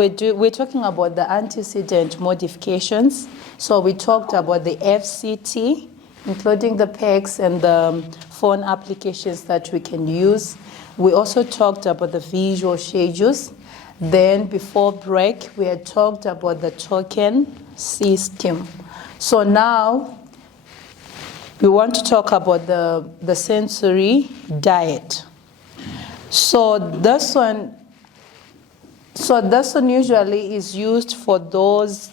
We're talking about the antecedent modifications. So we talked about the FCT, including the PECs and the phone applications that we can use. We also talked about the visual schedules. Then before break, we had talked about the token system. So now we want to talk about the sensory diet. So this one usually is used for those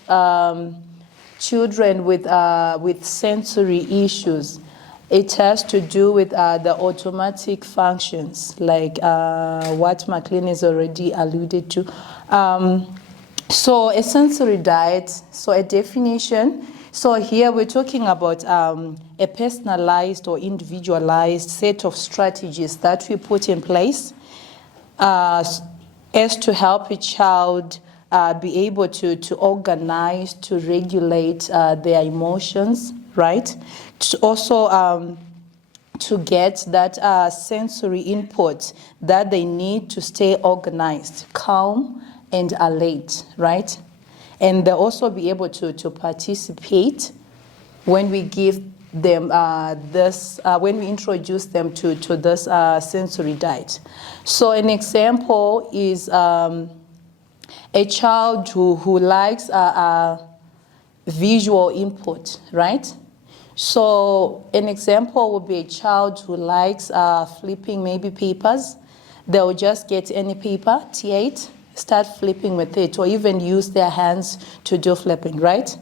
children with sensory issues. It has to do with the automatic functions, like what McLean has already alluded to. So a sensory diet, so a definition. So here we're talking about a personalized or individualized set of strategies that we put in place as to help a child be able to organize, to regulate their emotions, right? To also to get that sensory input that they need to stay organized, calm, and alert, right? And they'll also be able to participate when we give them when we introduce them to this sensory diet. So an example is a child who likes visual input, right? So an example would be a child who likes flipping maybe papers. They'll just get any paper, T8, start flipping with it, or even use their hands to do flipping, right?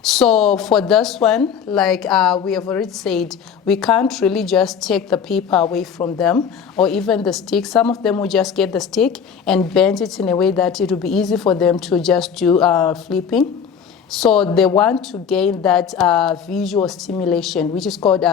So for this one, like we have already said, we can't really just take the paper away from them, or even the stick. Some of them will just get the stick and bend it in a way that it will be easy for them to just do flipping. So they want to gain that visual stimulation, which is called,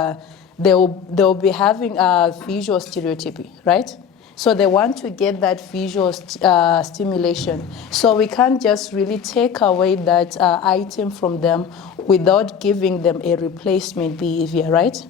they'll be having visual stereotypy, right? So they want to get that visual stimulation. So we can't just really take away that item from them without giving them a replacement behavior, right?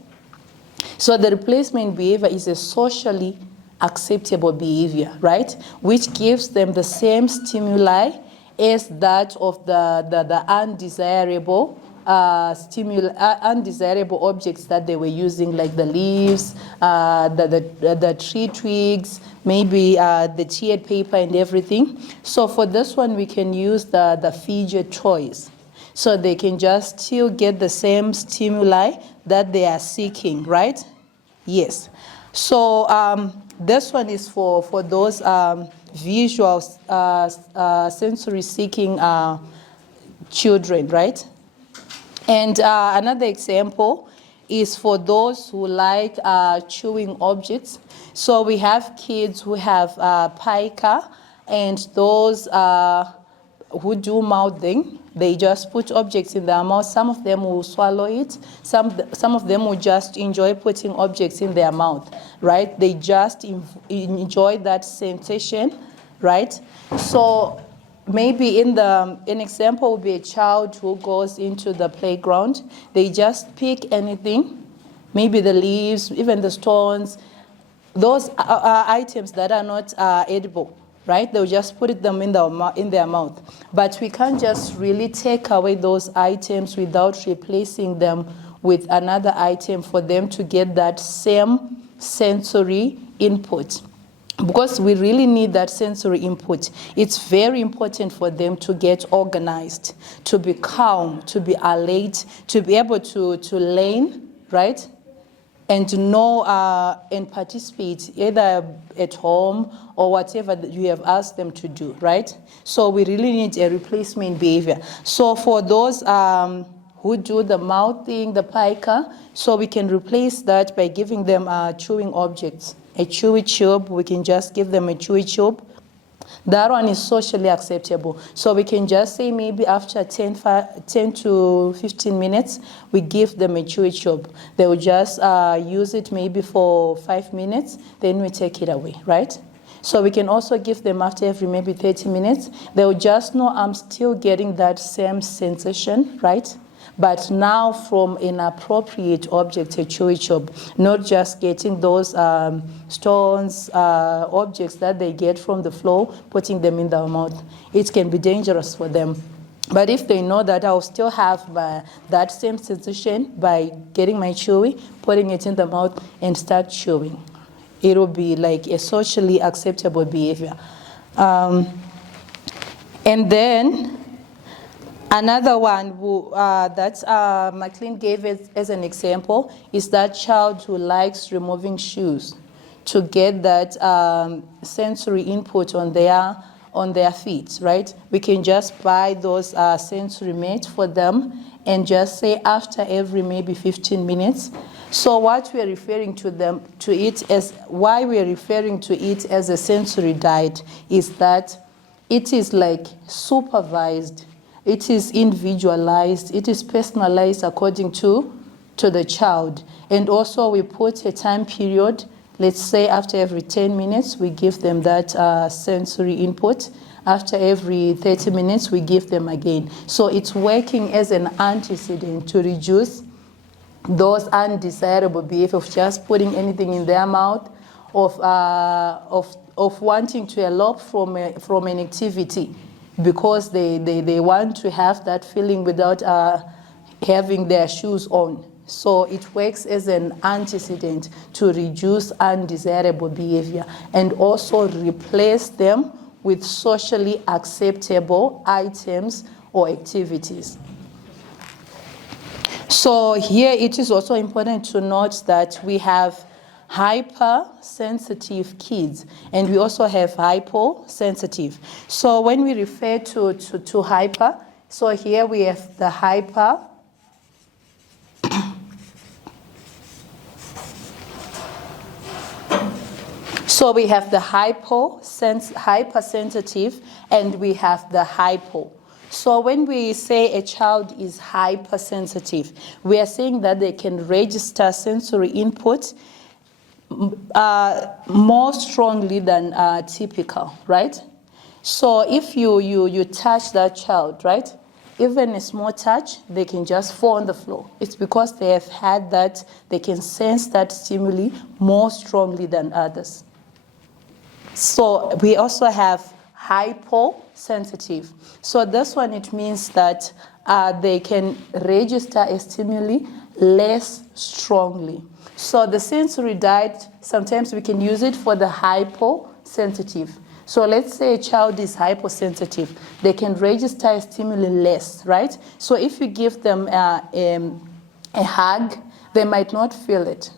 So the replacement behavior is a socially acceptable behavior, right? Which gives them the same stimuli as that of the undesirable undesirable objects that they were using, like the leaves, the tree twigs, maybe the tiered paper and everything. So for this one, we can use the fidget toys. So they can just still get the same stimuli that they are seeking, right? Yes. So this one is for those visual sensory seeking children, right? And another example is for those who like chewing objects. So we have kids who have pica, and those who do mouthing. They just put objects in their mouth. Some of them will swallow it. Some of them will just enjoy putting objects in their mouth, right? They just enjoy that sensation, right? So maybe an example would be a child who goes into the playground. They just pick anything, maybe the leaves, even the stones, those items that are not edible, right? They'll just put them in their mouth. But we can't just really take away those items without replacing them with another item for them to get that same sensory input. Because we really need that sensory input. It's very important for them to get organized, to be calm, to be alert, to be able to learn, right? And to know and participate either at home or whatever that you have asked them to do, right? So we really need a replacement behavior. So for those who do the mouthing, the pica, so we can replace that by giving them chewing objects. A chewy tube, we can just give them a chewy tube. That one is socially acceptable. So we can just say maybe after 10 to 15 minutes, we give them a chewy tube. They will just use it maybe for 5 minutes, then we take it away, right? So we can also give them after every maybe 30 minutes. They will just know I'm still getting that same sensation, right? but now from an appropriate object, a chewy chop, not just getting those stones, objects that they get from the floor, putting them in their mouth. It can be dangerous for them. But if they know that I'll still have that same sensation by getting my chewy, putting it in the mouth and start chewing, it will be like a socially acceptable behavior. And then another one that McLean gave as an example is that child who likes removing shoes to get that sensory input on their feet, right? We can just buy those sensory mats for them and just say after every maybe 15 minutes. So what we are referring to it as, why we are referring to it as a sensory diet is that it is like supervised, it is individualized, it is personalized according to the child. And also we put a time period. Let's say after every 10 minutes, we give them that sensory input. After every 30 minutes, we give them again. So it's working as an antecedent to reduce those undesirable behavior of just putting anything in their mouth, of wanting to elope from an activity because they want to have that feeling without having their shoes on. So it works as an antecedent to reduce undesirable behavior and also replace them with socially acceptable items or activities. So here it is also important to note that we have hypersensitive kids and we also have hyposensitive. So when we refer to hyper, so here we have the hyper. So we have the hypersensitive and we have the hypo. So when we say a child is hypersensitive, we are saying that they can register sensory input more strongly than typical, right? So if you touch that child, right, even a small touch, they can just fall on the floor. It's because they have had that, they can sense that stimuli more strongly than others. So we also have hyposensitive. So this one, it means that they can register a stimuli less strongly. So the sensory diet, sometimes we can use it for the hyposensitive. So let's say a child is hyposensitive. They can register a stimuli less, right? So if you give them a hug, they might not feel it,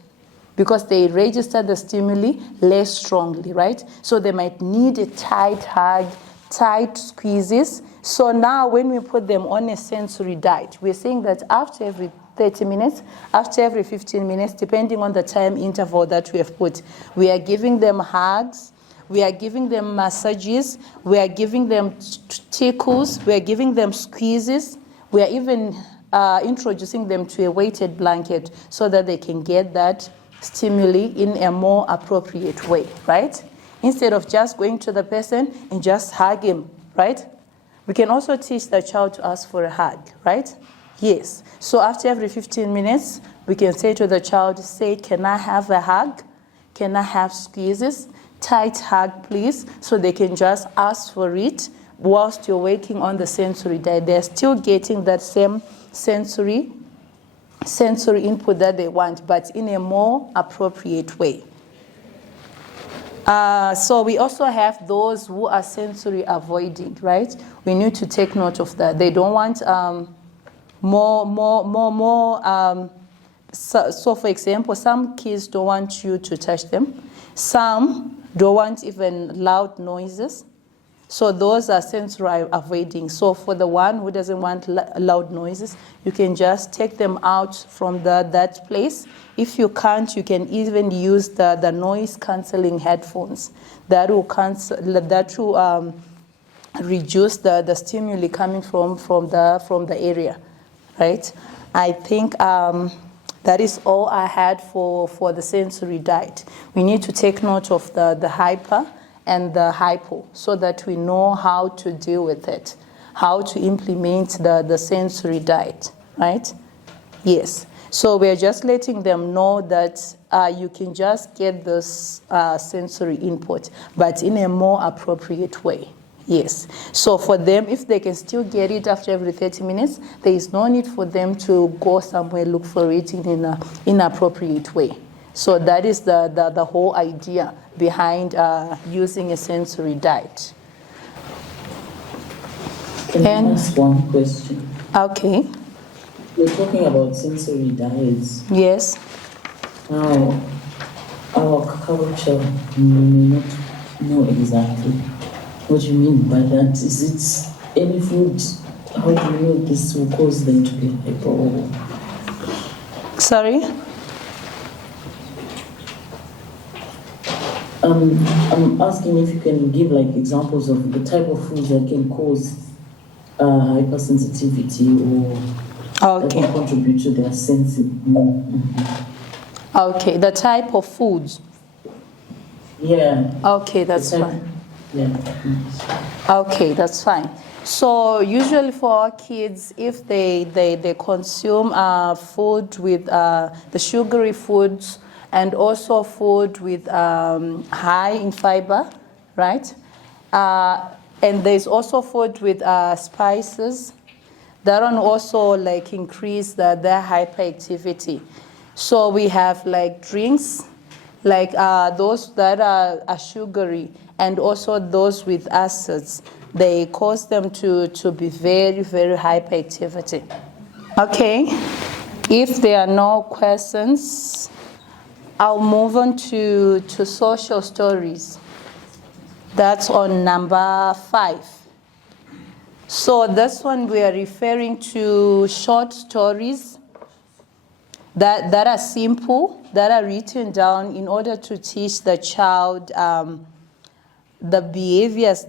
because they register the stimuli less strongly, right? So they might need a tight hug, tight squeezes. So now when we put them on a sensory diet, we're saying that after every 30 minutes, after every 15 minutes, depending on the time interval that we have put, we are giving them hugs, we are giving them massages, we are giving them tickles, we are giving them squeezes, we are even introducing them to a weighted blanket so that they can get that stimuli in a more appropriate way, right? Instead of just going to the person and just hug him, right? We can also teach the child to ask for a hug, right? Yes. So after every 15 minutes, we can say to the child, say, can I have a hug? Can I have squeezes? Tight hug, please. So they can just ask for it whilst you're working on the sensory diet. They're still getting that same sensory input that they want, but in a more appropriate way. So we also have those who are sensory avoiding, right? We need to take note of that. They don't want more. So for example, some kids don't want you to touch them. Some don't want even loud noises. So those are sensory avoiding. So for the one who doesn't want loud noises, you can just take them out from that place. If you can't, you can even use the noise cancelling headphones. That will reduce the stimuli coming from the area, right? I think that is all I had for the sensory diet. We need to take note of the hyper and the hypo so that we know how to deal with it, how to implement the sensory diet. right? Yes. So we're just letting them know that you can just get this sensory input, but in a more appropriate way. Yes. So for them, if they can still get it after every 30 minutes, there is no need for them to go somewhere, look for it in an inappropriate way. So that is the whole idea behind using a sensory diet. Can I ask one question? Okay. We're talking about sensory diets. Yes. Now, our culture may not know exactly what you mean by that. Is it any food? How do you know this will cause them to be hyper? Sorry? I'm asking if you can give like examples of the type of foods that can cause hypersensitivity or that can contribute to their sensing. Okay, the type of foods. Yeah. Okay, that's fine. Yeah. Okay, that's fine. So usually for our kids, if they consume food with the sugary foods and also food with high in fiber, right? And there's also food with spices. That one also like increase their hyperactivity. So we have like drinks, like those that are sugary and also those with acids. They cause them to be very, very hyperactivity. Okay, if there are no questions, I'll move on to social stories. That's on number 5. So this one we are referring to short stories that are simple, that are written down in order to teach the child the behaviors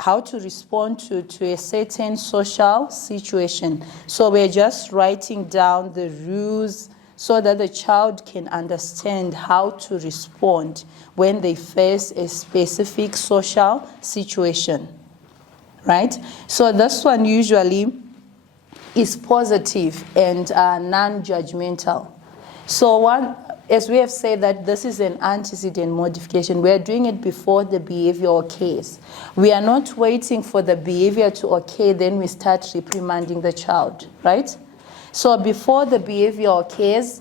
how to respond to a certain social situation. So we're just writing down the rules so that the child can understand how to respond when they face a specific social situation, right? So this one usually is positive and non-judgmental. So as we have said that this is an antecedent modification, we are doing it before the behavior occurs. We are not waiting for the behavior to occur, then we start reprimanding the child, right? So before the behavior occurs,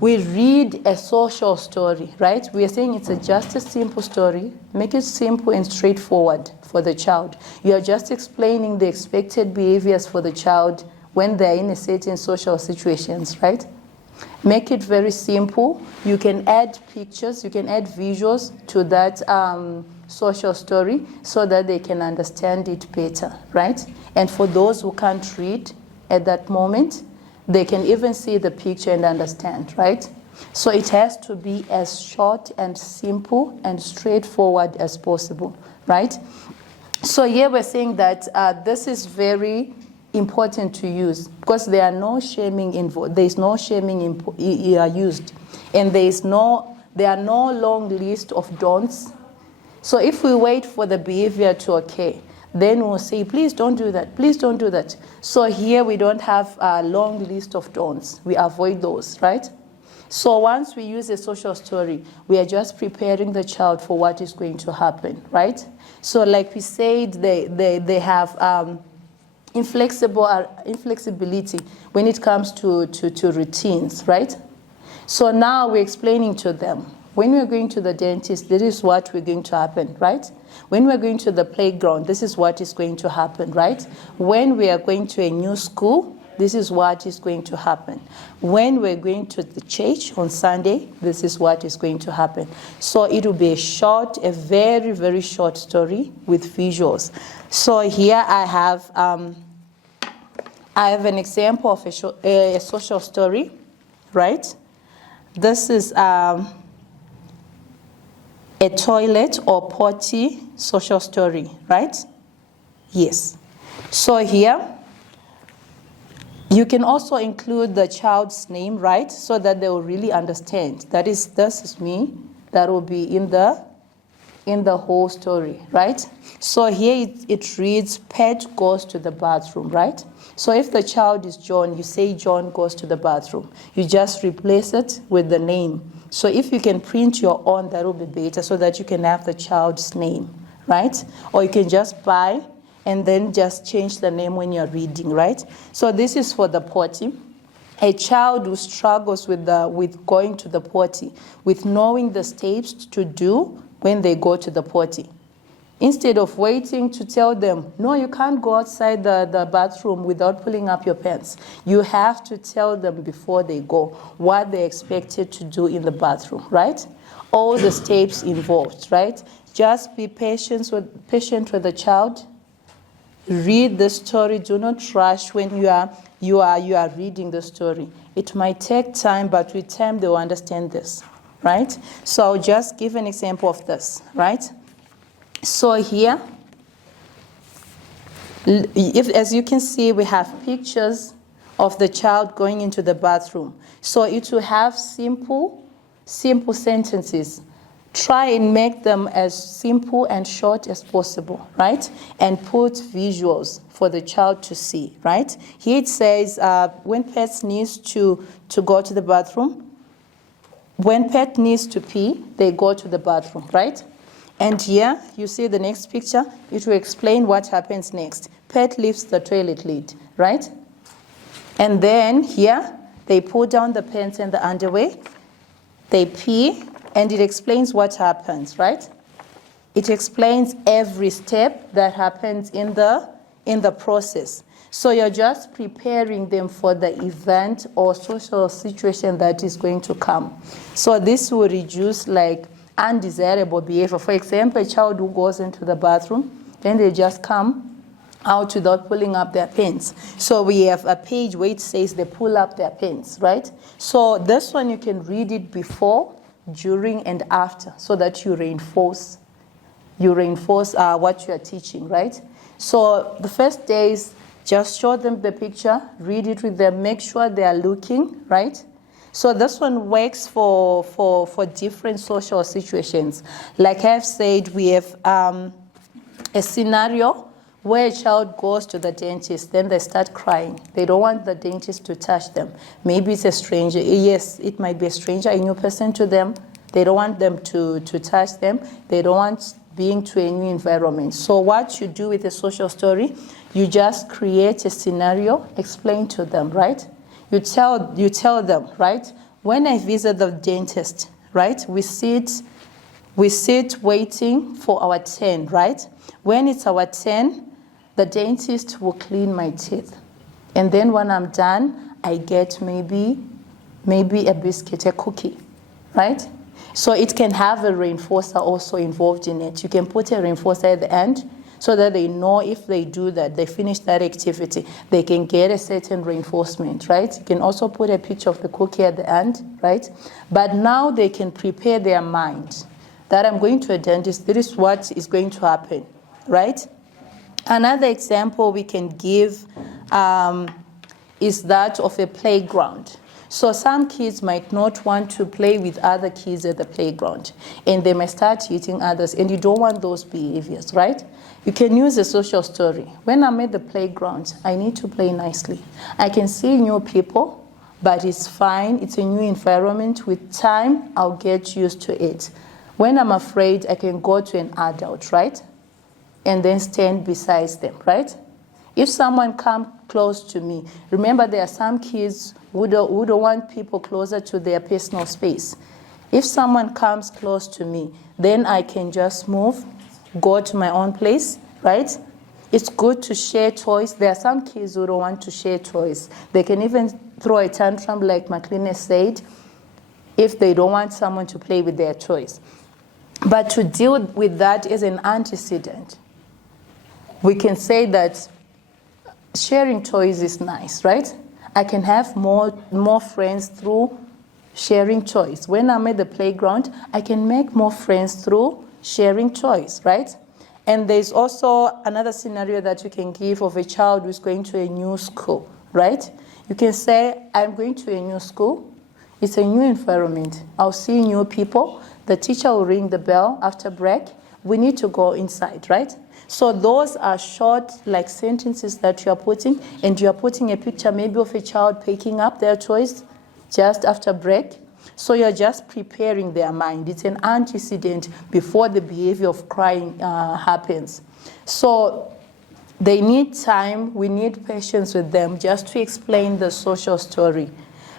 we read a social story, right? We are saying it's just a simple story. Make it simple and straightforward for the child. You are just explaining the expected behaviors for the child when they're in a certain social situations, right? Make it very simple. You can add pictures, you can add visuals to that social story so that they can understand it better, right? And for those who can't read at that moment, they can even see the picture and understand, right? So it has to be as short and simple and straightforward as possible, right? So here we're saying that this is very important to use because there are no shaming involved. There is no shaming used, and there are no long list of don'ts. So if we wait for the behavior to occur, then we'll say, please don't do that, please don't do that. So here we don't have a long list of don'ts. We avoid those, right? So once we use a social story, we are just preparing the child for what is going to happen, right? So like we said, they have inflexibility when it comes to routines, right? So now we're explaining to them, when we're going to the dentist, this is what we're going to happen, right? When we're going to the playground, this is what is going to happen, right? When we are going to a new school, this is what is going to happen. When we're going to the church on Sunday, this is what is going to happen. So it will be a very, very short story with visuals. So here I have an example of a social story, right? This is a toilet or potty social story, right? Yes. So here, you can also include the child's name, right? So that they will really understand. This is me. That will be in the in the whole story, right? So here it reads, Pet goes to the bathroom, right? So if the child is John, you say John goes to the bathroom. You just replace it with the name. So if you can print your own, that will be better so that you can have the child's name, right? Or you can just buy and then just change the name when you're reading, right? So this is for the potty. A child who struggles with going to the potty, with knowing the steps to do when they go to the potty. Instead of waiting to tell them, no, you can't go outside the bathroom without pulling up your pants. You have to tell them before they go what they're expected to do in the bathroom, right? All the steps involved, right? Just be patient with the child. Read the story. Do not rush when you are reading the story. It might take time, but with time they will understand this, right? So I'll just give an example of this, right? So here, as you can see, we have pictures of the child going into the bathroom. So it will have simple sentences. Try and make them as simple and short as possible, right? And put visuals for the child to see, right? Here it says, when pet needs to go to the bathroom, when pet needs to pee, they go to the bathroom, right? And here, you see the next picture, it will explain what happens next. Pet lifts the toilet lid, right? And then here, they pull down the pants and the underwear, they pee, and it explains what happens, right? It explains every step that happens in the process. So you're just preparing them for the event or social situation that is going to come. So this will reduce undesirable behavior. For example, a child who goes into the bathroom, then they just come out without pulling up their pants. So we have a page where it says they pull up their pants, right? So this one you can read it before, during, and after, so that you reinforce what you are teaching, right? So the first days, just show them the picture, read it with them, make sure they are looking, right? So this one works for different social situations. Like I've said, we have a scenario where a child goes to the dentist, then they start crying. They don't want the dentist to touch them. Maybe it's a stranger. Yes, it might be a stranger, a new person to them. They don't want them to touch them. They don't want being to a new environment. So what you do with a social story, you just create a scenario, explain to them, right? You tell them, right? When I visit the dentist, right? We sit waiting for our turn, right? When it's our turn, the dentist will clean my teeth. And then when I'm done, I get maybe a biscuit, a cookie, right? So it can have a reinforcer also involved in it. You can put a reinforcer at the end so that they know if they do that, they finish that activity, they can get a certain reinforcement, right? You can also put a picture of the cookie at the end, right? But now they can prepare their mind that I'm going to a dentist, this is what is going to happen, right? Another example we can give is that of a playground. So some kids might not want to play with other kids at the playground, and they may start hitting others, and you don't want those behaviors, right? You can use a social story. When I'm at the playground, I need to play nicely. I can see new people, but it's fine. It's a new environment. With time, I'll get used to it. When I'm afraid, I can go to an adult, right? And then stand beside them, right? If someone comes close to me, remember there are some kids who don't want people closer to their personal space. If someone comes close to me, then I can just move, go to my own place, right? It's good to share toys. There are some kids who don't want to share toys. They can even throw a tantrum, like McLean said, if they don't want someone to play with their toys. But to deal with that as an antecedent, we can say that sharing toys is nice, right? I can have more friends through sharing toys. When I'm at the playground, I can make more friends through sharing toys, right? And there's also another scenario that you can give of a child who's going to a new school, right? You can say, I'm going to a new school. It's a new environment. I'll see new people. The teacher will ring the bell after break. we need to go inside, right? So those are short, like, sentences that you are putting, and you are putting a picture maybe of a child picking up their toys just after break. So you're just preparing their mind. It's an antecedent before the behavior of crying happens. So they need time, we need patience with them just to explain the social story.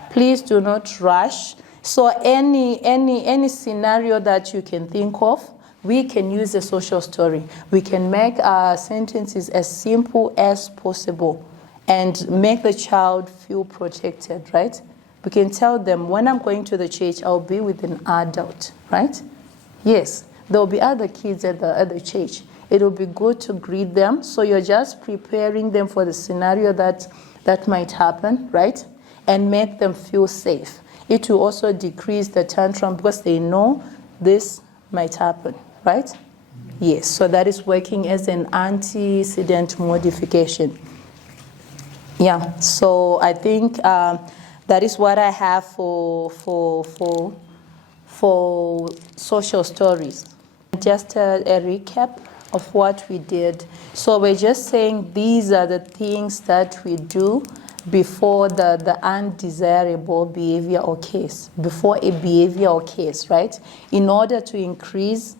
Please do not rush. So any scenario that you can think of, we can use a social story. We can make our sentences as simple as possible and make the child feel protected, right? We can tell them, when I'm going to the church, I'll be with an adult, right? Yes, there will be other kids at the church. It will be good to greet them. So you're just preparing them for the scenario that might happen, right? And make them feel safe. It will also decrease the tantrum because they know this might happen, right? Yes, so that is working as an antecedent modification. Yeah, so I think that is what I have for social stories. Just a recap of what we did. So we're just saying these are the things that we do before the undesirable behavior occurs, before a behavior occurs, right? In order to increase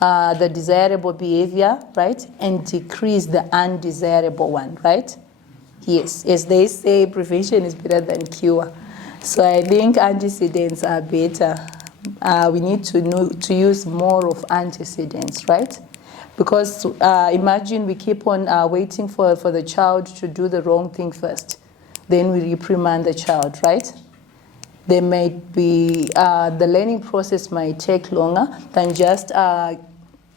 the desirable behavior, right? And decrease the undesirable one, right? Yes, as they say, prevention is better than cure. So I think antecedents are better. We need to use more of antecedents, right? Because imagine we keep on waiting for the child to do the wrong thing first. Then we reprimand the child, right? There might be, the learning process might take longer than just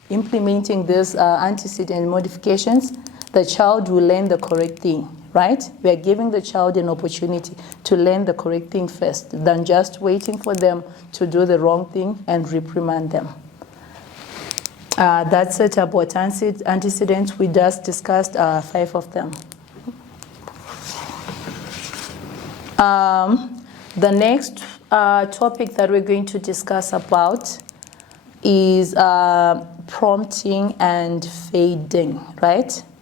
implementing these antecedent modifications. The child will learn the correct thing, right? We are giving the child an opportunity to learn the correct thing first than just waiting for them to do the wrong thing and reprimand them. That's it about antecedents. We just discussed 5 of them. The next topic that we're going to discuss about is prompting and fading, right?